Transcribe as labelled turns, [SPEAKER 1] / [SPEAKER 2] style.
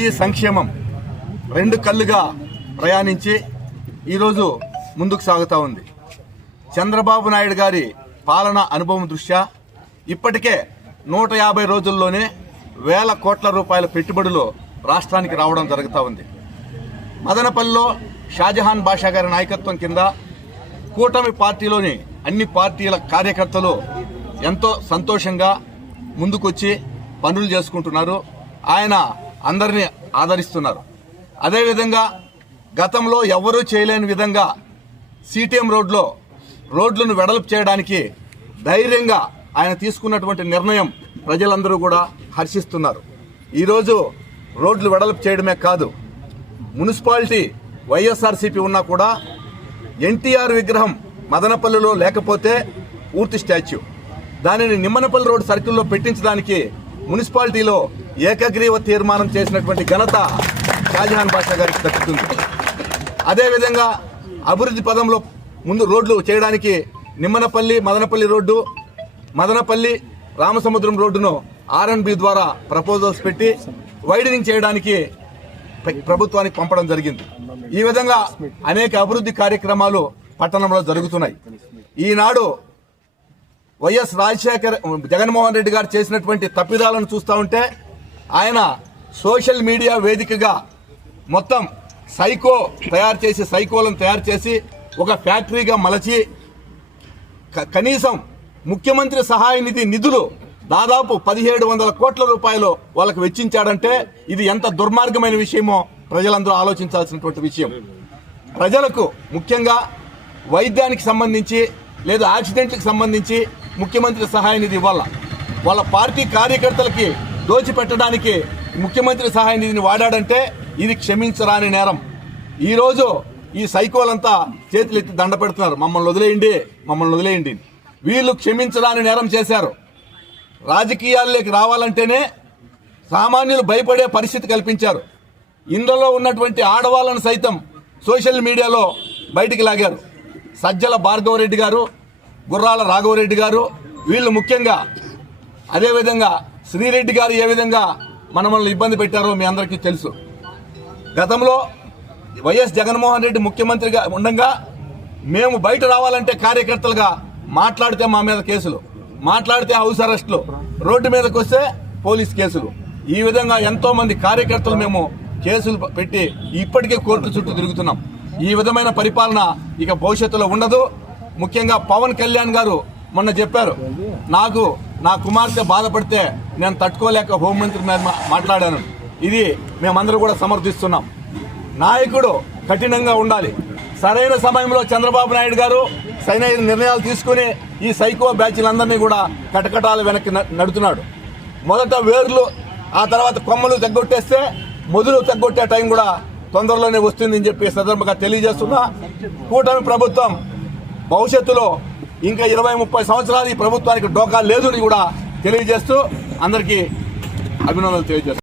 [SPEAKER 1] ఇది సంక్షేమం. రెండు కళ్ళుగా ప్రయాణించి ఈరోజు ముందుకు సాగుతూ ఉంది. చంద్రబాబు నాయుడు గారి పాలన అనుభవం దృష్ట్యా ఇప్పటికే నూట యాభై రోజుల్లోనే వేల కోట్ల రూపాయల పెట్టుబడులు రాష్ట్రానికి రావడం జరుగుతూ ఉంది. మదనపల్లిలో షాజహాన్ బాషా గారి నాయకత్వం కింద కూటమి పార్టీలోని అన్ని పార్టీల కార్యకర్తలు ఎంతో సంతోషంగా ముందుకొచ్చి పనులు చేసుకుంటున్నారు. ఆయన అందరినీ ఆదరిస్తున్నారు. అదేవిధంగా గతంలో ఎవరూ చేయలేని విధంగా సిటిఎం రోడ్లో రోడ్లను వెడల్పు చేయడానికి ధైర్యంగా ఆయన తీసుకున్నటువంటి నిర్ణయం ప్రజలందరూ కూడా హర్షిస్తున్నారు. ఈరోజు రోడ్లు వెడల్పు చేయడమే కాదు మున్సిపాలిటీ వైఎస్ఆర్సీపీ ఉన్నా కూడా ఎన్టీఆర్ విగ్రహం మదనపల్లిలో లేకపోతే పూర్తి స్టాచ్యూ. దానిని నిమ్మనపల్లి రోడ్ సర్కిల్లో పెట్టించడానికి మున్సిపాలిటీలో ఏకగ్రీవ తీర్మానం చేసినటువంటి ఘనత షాజహాన్ బాషా గారికి దక్కుతుంది. అదేవిధంగా అభివృద్ధి పదంలో ముందు రోడ్లు చేయడానికి నిమ్మనపల్లి మదనపల్లి రోడ్డు మదనపల్లి రామసముద్రం రోడ్డును ఆర్ఎన్బి ద్వారా ప్రపోజల్స్ పెట్టి వైడనింగ్ చేయడానికి ప్రభుత్వానికి పంపడం జరిగింది. ఈ విధంగా అనేక అభివృద్ధి కార్యక్రమాలు పట్టణంలో జరుగుతున్నాయి. ఈనాడు వైఎస్ రాజశేఖర్ జగన్మోహన్ రెడ్డి గారు చేసినటువంటి తప్పిదాలను చూస్తూ ఉంటే ఆయన సోషల్ మీడియా వేదికగా మొత్తం సైకో తయారు చేసి సైకోలను తయారు చేసి ఒక ఫ్యాక్టరీగా మలచి కనీసం ముఖ్యమంత్రి సహాయ నిధి నిధులు దాదాపు పదిహేడు వందల కోట్ల రూపాయలు వాళ్ళకు వెచ్చించాడంటే ఇది ఎంత దుర్మార్గమైన విషయమో ప్రజలందరూ ఆలోచించాల్సినటువంటి విషయం. ప్రజలకు ముఖ్యంగా వైద్యానికి సంబంధించి లేదా యాక్సిడెంట్లకు సంబంధించి ముఖ్యమంత్రి సహాయ నిధి ఇవ్వాల. వాళ్ళ పార్టీ కార్యకర్తలకి దోచిపెట్టడానికి ముఖ్యమంత్రి సహాయ నిధిని వాడాడంటే ఇది క్షమించరాని నేరం. ఈరోజు ఈ సైకోలంతా చేతులెత్తి దండ పెడుతున్నారు. మమ్మల్ని వదిలేయండి మమ్మల్ని వదిలేయండి. వీళ్ళు క్షమించరాని నేరం చేశారు. రాజకీయాల్లోకి రావాలంటేనే సామాన్యులు భయపడే పరిస్థితి కల్పించారు. ఇందులో ఉన్నటువంటి ఆడవాళ్ళను సైతం సోషల్ మీడియాలో బయటికి లాగారు. సజ్జల భార్గవరెడ్డి గారు గుర్రాల రాఘవరెడ్డి గారు వీళ్ళు ముఖ్యంగా అదేవిధంగా శ్రీరెడ్డి గారు ఏ విధంగా మనల్ని ఇబ్బంది పెట్టారో మీ అందరికీ తెలుసు. గతంలో వైఎస్ జగన్మోహన్ రెడ్డి ముఖ్యమంత్రిగా ఉండగా మేము బయట రావాలంటే కార్యకర్తలుగా మాట్లాడితే మా మీద కేసులు మాట్లాడితే హౌస్ అరెస్టులు రోడ్డు మీదకి వస్తే పోలీస్ కేసులు. ఈ విధంగా ఎంతో మంది కార్యకర్తలు మేము కేసులు పెట్టి ఇప్పటికే కోర్టు చుట్టూ తిరుగుతున్నాం. ఈ విధమైన పరిపాలన ఇక భవిష్యత్తులో ఉండదు. ముఖ్యంగా పవన్ కళ్యాణ్ గారు మొన్న చెప్పారు నాకు నా కుమార్తె బాధపడితే నేను తట్టుకోలేక హోంమంత్రి మాట్లాడాను. ఇది మేమందరూ కూడా సమర్థిస్తున్నాం. నాయకుడు కఠినంగా ఉండాలి. సరైన సమయంలో చంద్రబాబు నాయుడు గారు సరైన నిర్ణయాలు తీసుకుని ఈ సైకో బ్యాచ్లందరినీ కూడా కటకటాలు వెనక్కి నడుతున్నాడు. మొదట వేర్లు ఆ తర్వాత కొమ్మలు తగ్గొట్టేస్తే మొదలు తగ్గొట్టే టైం కూడా తొందరలోనే వస్తుందని చెప్పి సందర్భంగా తెలియజేస్తున్నా. కూటమి ప్రభుత్వం భవిష్యత్తులో ఇంకా ఇరవై ముప్పై సంవత్సరాలు ఈ ప్రభుత్వానికి డోకా లేదు అని కూడా తెలియజేస్తూ అందరికీ అభినందనలు తెలియజేస్తాను